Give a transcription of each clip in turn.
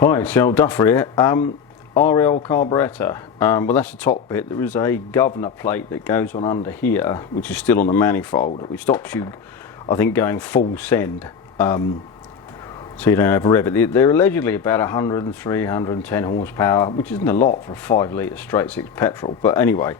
Hi, it's the old Duffer here. RL Carburettor. Well, that's the top bit. There is a governor plate that goes on under here, which is still on the manifold, which stops you, I think, going full send. So you don't have a rev. They're allegedly about 103, 110 horsepower, which isn't a lot for a 5 litre straight six petrol. But anyway,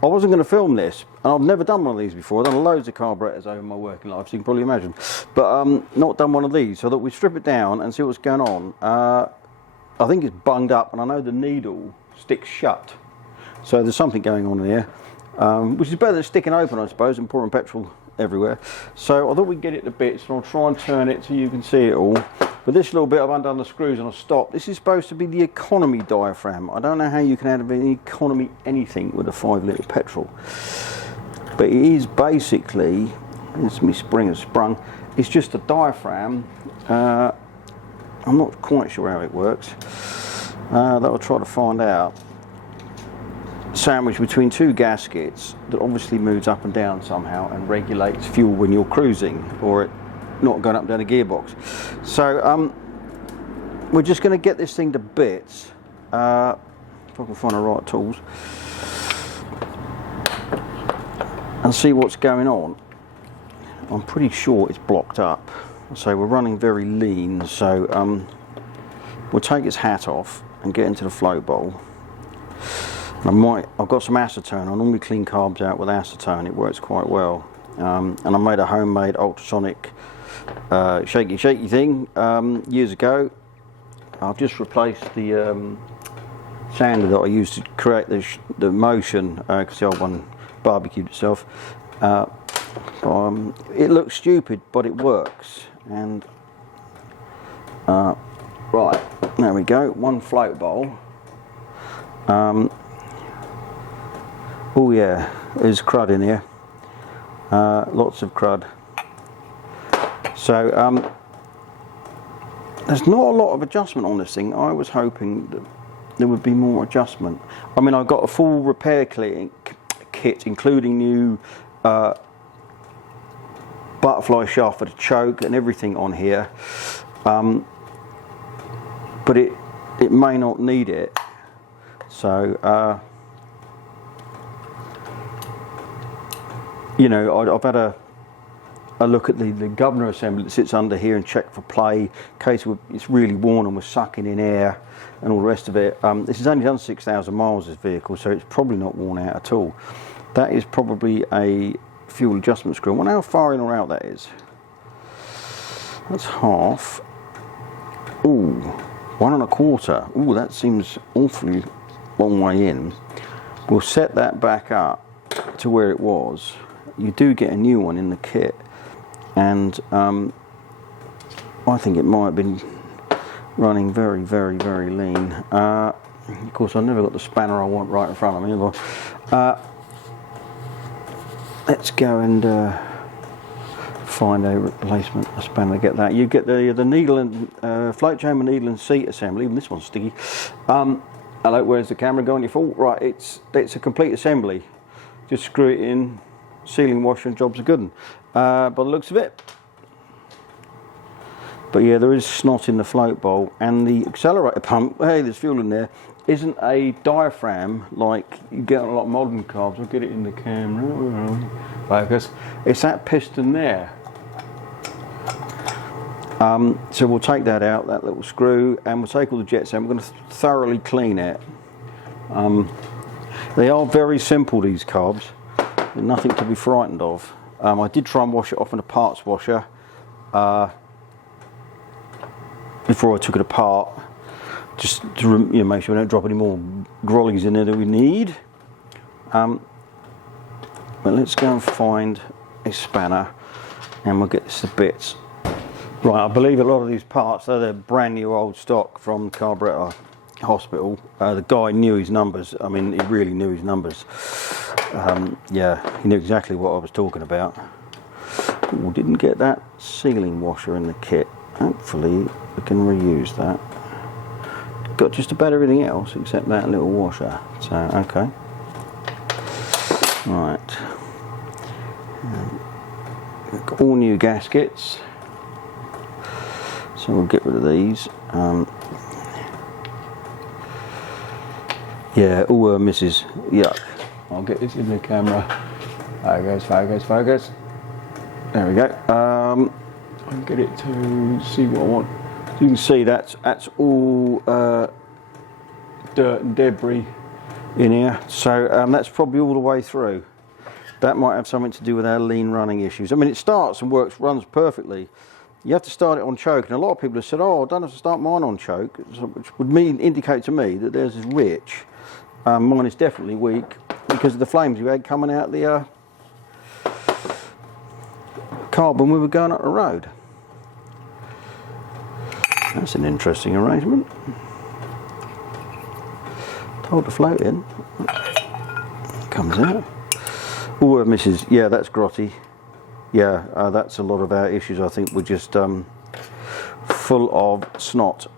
I wasn't going to film this, and I've never done one of these before. I've done loads of carburettors over my working life, so you can probably imagine. But not done one of these. So I thought we'd strip it down and see what's going on. I think it's bunged up, and I know the needle sticks shut. So there's something going on here, which is better than sticking open, I suppose, and pouring petrol everywhere. So I thought we'd get it to bits, and I'll try and turn it so you can see it all. But this little bit I've undone the screws and I'll stop. This is supposed to be the economy diaphragm. I don't know how you can add any economy anything with a 5 litre petrol. But it is basically, it's my spring has sprung, it's just a diaphragm. I'm not quite sure how it works. That I'll try to find out. Sandwiched between two gaskets that obviously moves up and down somehow and regulates fuel when you're cruising, or it not going up and down a gearbox. So we're just going to get this thing to bits, if I can find the right tools, and see what's going on. I'm pretty sure it's blocked up, so we're running very lean. So we'll take its hat off and get into the float bowl. I've got some acetone. I normally clean carbs out with acetone. It works quite well. And I made a homemade ultrasonic shaky thing years ago. I've just replaced the sander that I used to create the motion, because the old one barbecued itself. It looks stupid, but it works. And right, there we go. One float bowl. Oh yeah, there's crud in here. Lots of crud. So there's not a lot of adjustment on this thing. I was hoping that there would be more adjustment. I mean, I've got a full repair kit, including new butterfly shaft for the choke and everything on here. But it may not need it. So you know, I've had a look at the governor assembly that sits under here and check for play in case it's really worn and we're sucking in air and all the rest of it. This has only done 6,000 miles, this vehicle, so it's probably not worn out at all. That is probably a fuel adjustment screw. I wonder how far in or out that is. That's half. Ooh, 1 1/4. Ooh, that seems awfully long way in. We'll set that back up to where it was. You do get a new one in the kit, and I think it might have been running very lean. Of course, I've never got the spanner I want right in front of me. Let's go and find a replacement spanner. Get that. You get the needle and float chamber needle and seat assembly. Even this one's sticky. Hello, where's the camera going? Your fault. Right, it's a complete assembly. Just screw it in, sealing washer, and jobs are good. By the looks of it. But yeah, there is snot in the float bowl, and the accelerator pump, hey, there's fuel in there, isn't a diaphragm like you get on a lot of modern cars. I'll get it in the camera. Focus. It's that piston there. So we'll take that out, that little screw, and we'll take all the jets out. We're going to thoroughly clean it. They are very simple, these carbs. Nothing to be frightened of. I did try and wash it off in a parts washer before I took it apart, just to make sure we don't drop any more grollies in there than we need. But let's go and find a spanner, and we'll get this to bits. Right, I believe a lot of these parts, they're brand new old stock from Carburettor Hospital. The guy knew his numbers. I mean, he really knew his numbers. Yeah, he knew exactly what I was talking about. Ooh, didn't get that sealing washer in the kit. Hopefully we can reuse that. Got just about everything else except that little washer. So, okay. Right. We've got all new gaskets. So we'll get rid of these. Yeah, all misses. Yuck. I'll get this in the camera. Focus, focus, focus. There we go. I can get it to see what I want. So you can see that's all dirt and debris in here. So that's probably all the way through. That might have something to do with our lean running issues. I mean, it starts and runs perfectly. You have to start it on choke, and a lot of people have said, "Oh, I don't have to start mine on choke," which would indicate to me that theirs is rich. Mine is definitely weak because of the flames we had coming out the carb when we were going up the road. That's an interesting arrangement. Hold the float in. Comes out. Oh, misses. Yeah, that's grotty. Yeah, that's a lot of our issues. I think we're just full of snot.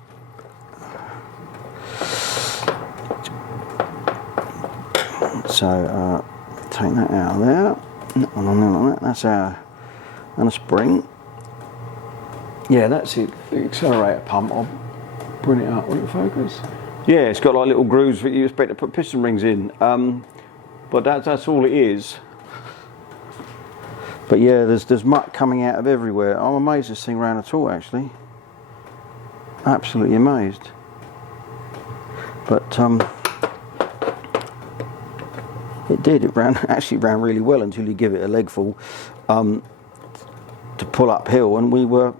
So take that out of there. That's our and a spring. Yeah, that's it. The accelerator pump. I'll bring it up. Will it focus? Yeah, it's got like little grooves that you expect to put piston rings in. But that's all it is. But yeah, there's muck coming out of everywhere. I'm amazed this thing ran at all, actually. Absolutely amazed. But it did. It actually ran really well until you give it a leg full to pull uphill, and we were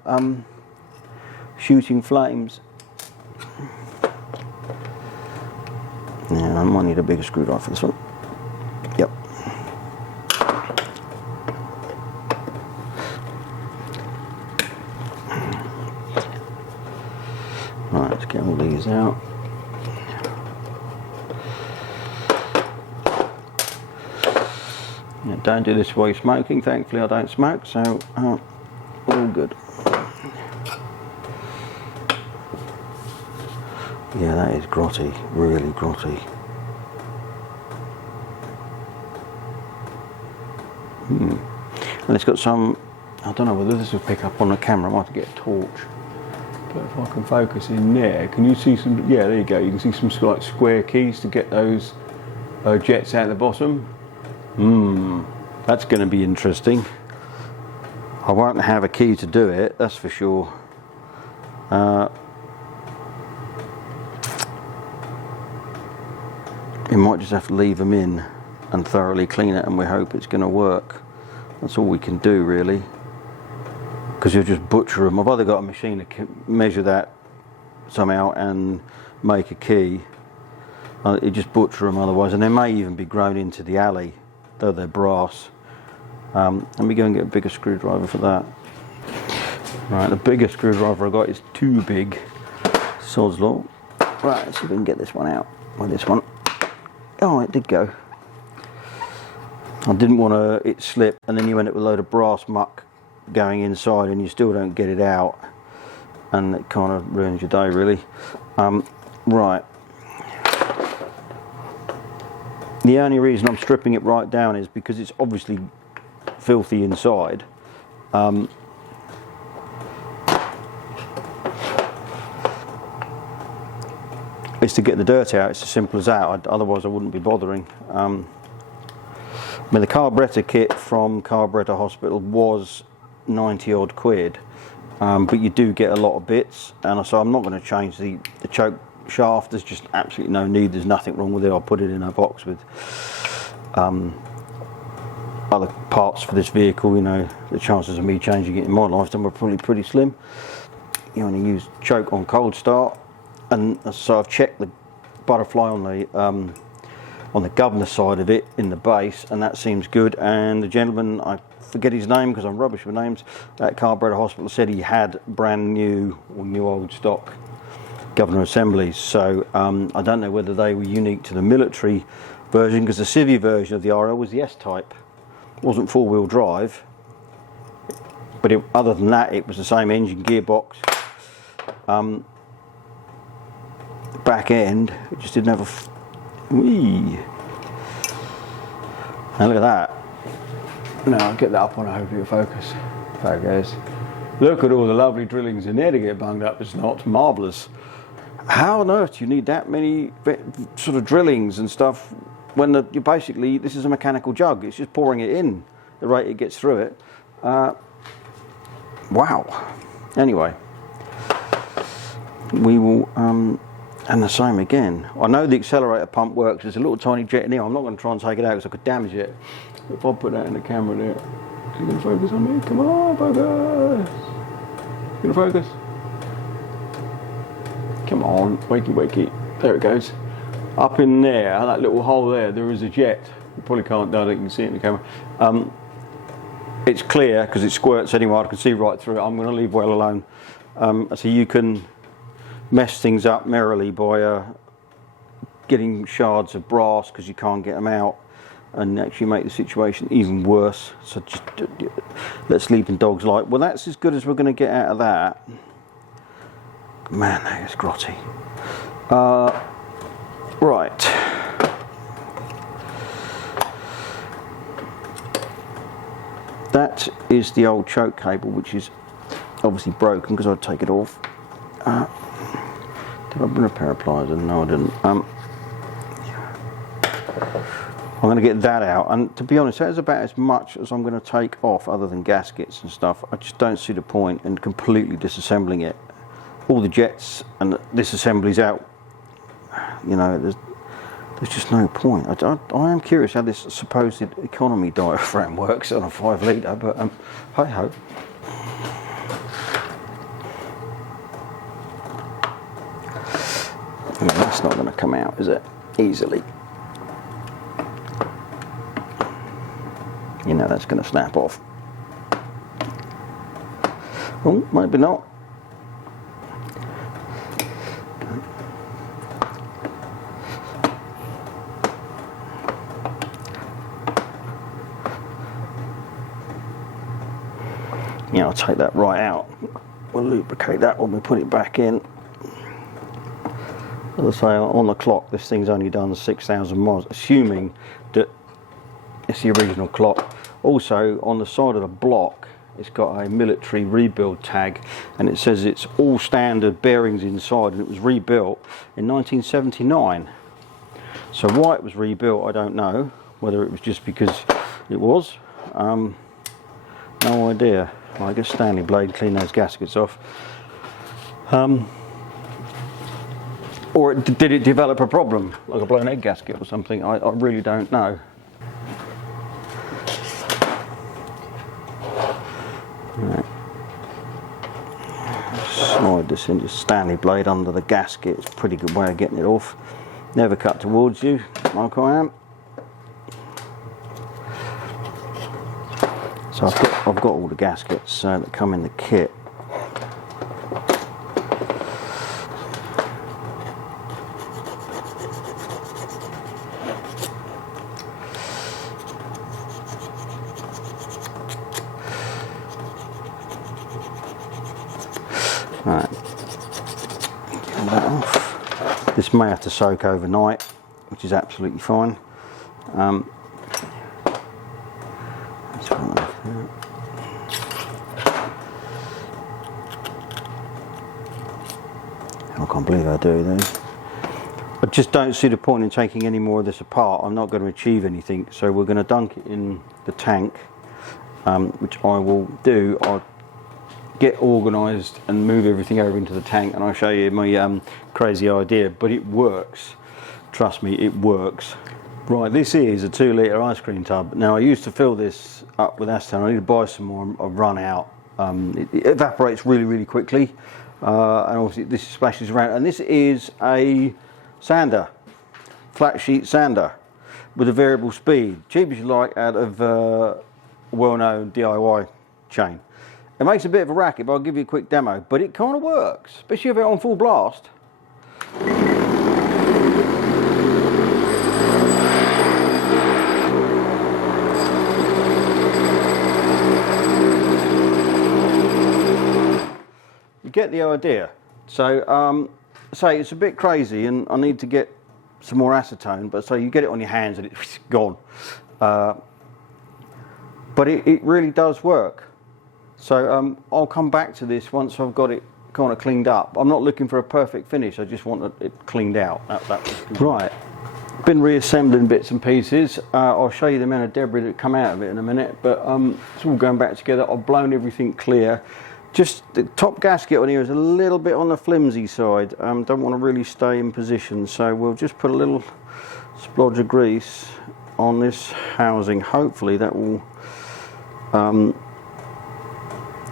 shooting flames. Yeah, I might need a bigger screwdriver for this one. Yep. Right, let's get all these out. Yeah, don't do this while you're smoking. Thankfully I don't smoke, so all good. Yeah, that is grotty, really grotty. And it's got some, I don't know whether this will pick up on the camera, I might have to get a torch. But if I can focus in there, can you see some, yeah, there you go, you can see some like square keys to get those jets out the bottom. That's going to be interesting. I won't have a key to do it, that's for sure. You might just have to leave them in and thoroughly clean it, and we hope it's going to work. That's all we can do, really. Because you'll just butcher them. I've either got a machine that can measure that somehow and make a key. You just butcher them otherwise, and they may even be grown into the alley, though they're brass. Let me go and get a bigger screwdriver for that. Right, the bigger screwdriver I got is too big. Sod's law. Right, let's see if we can get this one out with this one. Oh, it did go. I didn't want it slip, and then you end up with a load of brass muck going inside, and you still don't get it out, and it kind of ruins your day, really. Right. The only reason I'm stripping it right down is because it's obviously filthy inside. It's to get the dirt out. It's as simple as that. Otherwise I wouldn't be bothering. I mean, the carburettor kit from Carburettor Hospital was 90 odd quid, but you do get a lot of bits, and so I'm not going to change the choke shaft. There's just absolutely no need. There's nothing wrong with it. I'll put it in a box with other parts for this vehicle. You know, the chances of me changing it in my lifetime are probably pretty slim. You only use choke on cold start, and so I've checked the butterfly on the governor side of it in the base, and that seems good. And the gentleman, I forget his name because I'm rubbish with names, at Carburettor Hospital said he had brand new or new old stock governor assemblies. So I don't know whether they were unique to the military version, because the civvy version of the RL was the S-type. It wasn't four-wheel drive, but other than that it was the same engine, gearbox, back end. It just didn't have a whee. Now look at that. Now I'll get that up on a hopefully it'll focus. Focus. Look at all the lovely drillings in there to get bunged up. It's not marvellous. How on earth do you need that many sort of drillings and stuff when you basically, this is a mechanical jug, it's just pouring it in the rate it gets through it. Wow. Anyway, we will, and the same again. I know the accelerator pump works. There's a little tiny jet in here. I'm not going to try and take it out because I could damage it. If I put that in the camera there, are you going to focus on me? Come on, focus. You going to focus? Come on, wakey, wakey. There it goes. Up in there, that little hole there is a jet. You probably can't, I don't think you can see it in the camera. It's clear because it squirts anyway. I can see right through it. I'm going to leave well alone. So you can mess things up merrily by getting shards of brass because you can't get them out, and actually make the situation even worse. So just let sleeping dogs lie. Well, that's as good as we're going to get out of that. Man, that is grotty. Right. That is the old choke cable, which is obviously broken because I'd take it off. Did I bring a pair of pliers? No, I didn't. I'm going to get that out, and to be honest, that is about as much as I'm going to take off, other than gaskets and stuff. I just don't see the point in completely disassembling it. All the jets and disassembly's out. You know, there's just no point. I am curious how this supposed economy diaphragm works on a 5 litre, but hey ho. Yeah, that's not going to come out, is it? Easily. You know that's going to snap off. Oh, maybe not. Yeah, I'll take that right out. We'll lubricate that when we put it back in. As I say, on the clock, this thing's only done 6,000 miles, assuming that it's the original clock. Also, on the side of the block, it's got a military rebuild tag, and it says it's all standard bearings inside, and it was rebuilt in 1979. So why it was rebuilt, I don't know. Whether it was just because it was, no idea. Well, I guess Stanley Blade clean those gaskets off. Or did it develop a problem, like a blown egg gasket or something? I really don't know. Right. Slide this into Stanley Blade under the gasket. It's a pretty good way of getting it off. Never cut towards you, like I am. So I've got all the gaskets that come in the kit. Right, get that off. This may have to soak overnight, which is absolutely fine. I can't believe I do this. I just don't see the point in taking any more of this apart. I'm not going to achieve anything, so we're going to dunk it in the tank, which I will do. I'll get organised and move everything over into the tank, and I'll show you my crazy idea, but it works. Trust me, it works. Right, this is a 2 litre ice cream tub. Now, I used to fill this up with acetone. I need to buy some more. I've run out. It evaporates really, really quickly. And obviously this splashes around, and this is a sander, flat sheet sander with a variable speed, cheap as you like, out of a well-known DIY chain. It makes a bit of a racket, but I'll give you a quick demo, but it kind of works, especially if it's on full blast. Get the idea. So say it's a bit crazy, and I need to get some more acetone, but so you get it on your hands and it's gone. But it really does work. So I'll come back to this once I've got it kind of cleaned up. I'm not looking for a perfect finish, I just want it cleaned out. That was right. Been reassembling bits and pieces. I'll show you the amount of debris that come out of it in a minute, but it's all going back together. I've blown everything clear. Just the top gasket on here is a little bit on the flimsy side. Don't want to really stay in position, so we'll just put a little splodge of grease on this housing. Hopefully that will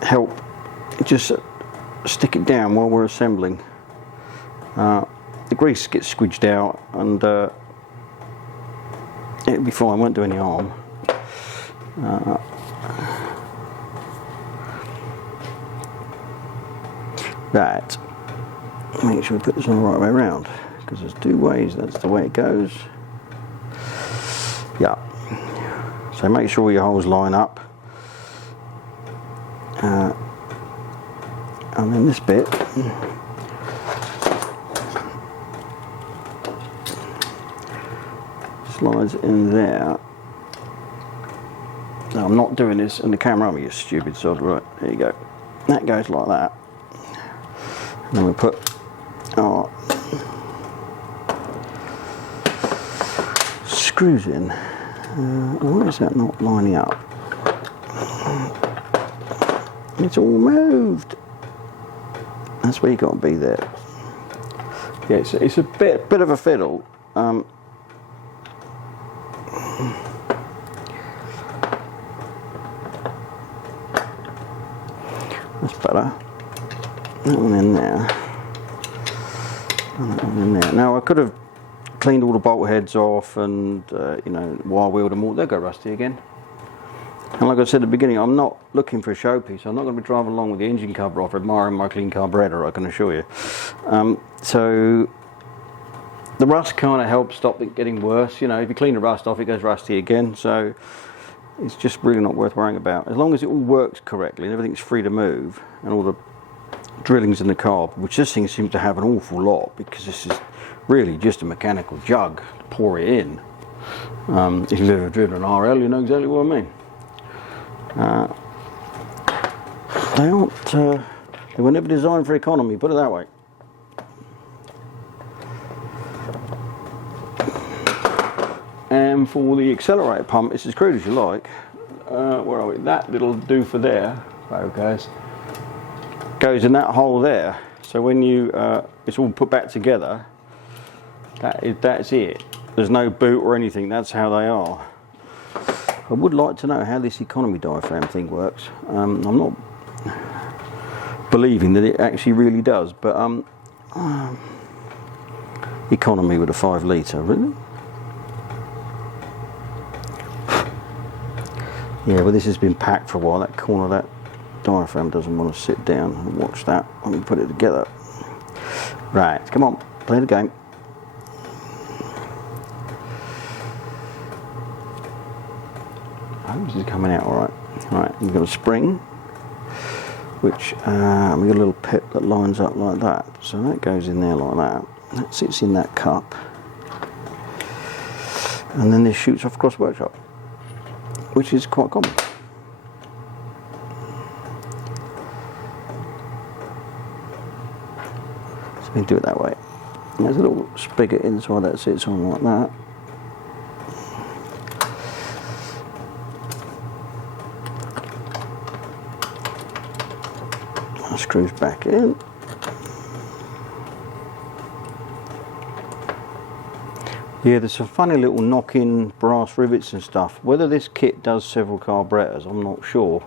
help just stick it down while we're assembling. The grease gets squidged out and it'll be fine, won't do any harm. That, make sure we put this on the right way around, because there's two ways, that's the way it goes. Yeah, so make sure your holes line up. And then this bit slides in there. Now I'm not doing this in the camera, you stupid sod. Right, there you go. That goes like that. And then we put our screws in. Why is that not lining up? It's all moved. That's where you got to be there. Yeah, it's a bit of a fiddle. That's better. That one in there. And that one in there. Now I could have cleaned all the bolt heads off and you know, wire wheeled them all. They'll go rusty again. And like I said at the beginning, I'm not looking for a showpiece. I'm not going to be driving along with the engine cover off admiring my clean carburettor, I can assure you. So the rust kind of helps stop it getting worse. You know, if you clean the rust off, it goes rusty again. So it's just really not worth worrying about. As long as it all works correctly and everything's free to move, and all the drillings in the carb, which this thing seems to have an awful lot, because this is really just a mechanical jug to pour it in. If you've ever driven an RL, you know exactly what I mean. They aren't, they were never designed for economy, put it that way. And for the accelerator pump, it's as crude as you like. Where are we? That little doofer there, guys, goes in that hole there. So when you, it's all put back together, that's it. There's no boot or anything, that's how they are. I would like to know how this economy diaphragm thing works. I'm not believing that it actually really does, but economy with a 5 litre, really? Yeah, well, this has been packed for a while. That corner of that diaphragm doesn't want to sit down and watch that when we put it together. Right, come on, play the game. This is coming out all right. Right, we've got a spring, which we've got a little pip that lines up like that. So that goes in there like that. That sits in that cup. And then this shoots off across the workshop, which is quite common. So we do it that way. And there's a little spigot inside that sits on like that. Screws back in. Yeah, there's some funny little knock-in brass rivets and stuff. Whether this kit does several carburettors, I'm not sure.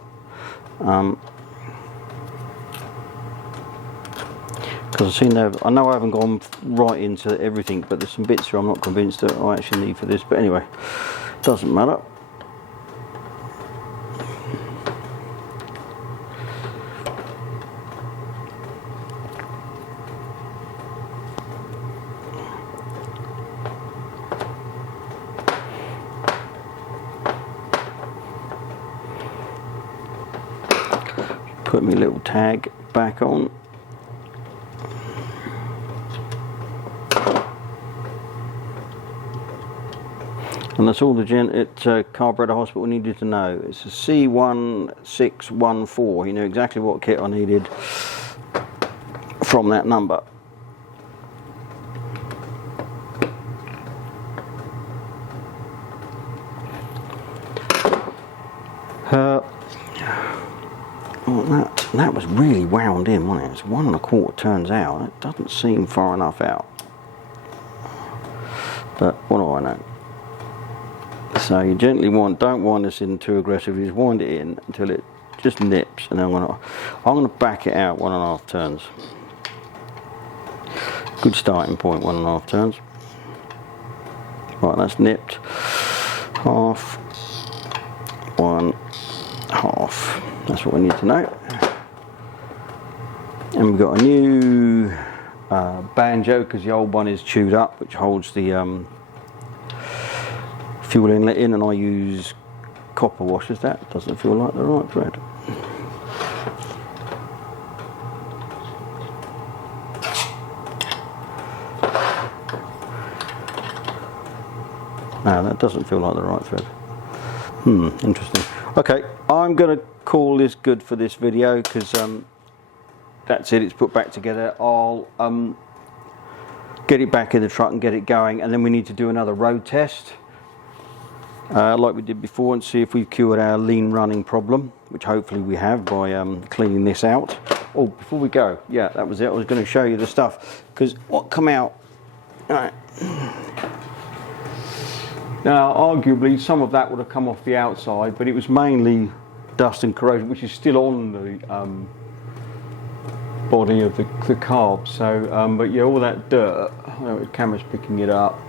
Because I've seen I know I haven't gone right into everything, but there's some bits here I'm not convinced that I actually need for this. But anyway, doesn't matter. Put my little tag back on. And that's all the Carburettor Hospital needed to know. It's a C1614. He knew exactly what kit I needed. from that number. Well, that was really wound in, wasn't it? It's 1 1/4 turns out. It doesn't seem far enough out. But what do I know? So you gently don't wind this in too aggressively. Just wind it in until it just nips, and then I'm gonna back it out 1 1/2 turns. Good starting point, 1 1/2 turns. Right, that's nipped. Half, 1, half. That's what we need to know. And we've got a new banjo, because the old one is chewed up, which holds the fuel inlet in, and I use copper washers. That doesn't feel like the right thread. No, that doesn't feel like the right thread. Interesting. Okay, I'm going to call this good for this video, because that's it, it's put back together. I'll get it back in the truck and get it going, and then we need to do another road test like we did before, and see if we've cured our lean running problem, which hopefully we have by cleaning this out. Oh, before we go, yeah, that was it. I was going to show you the stuff, because what come out, all right. Now, arguably, some of that would have come off the outside, but it was mainly dust and corrosion, which is still on the body of the carb. So, but yeah, all that dirt, the camera's picking it up,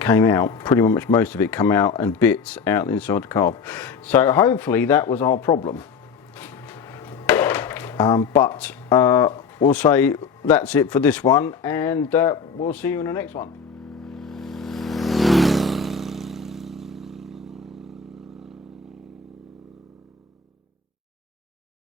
came out. Pretty much most of it come out, and bits out inside the carb. So hopefully that was our problem. But we'll say that's it for this one, and we'll see you in the next one.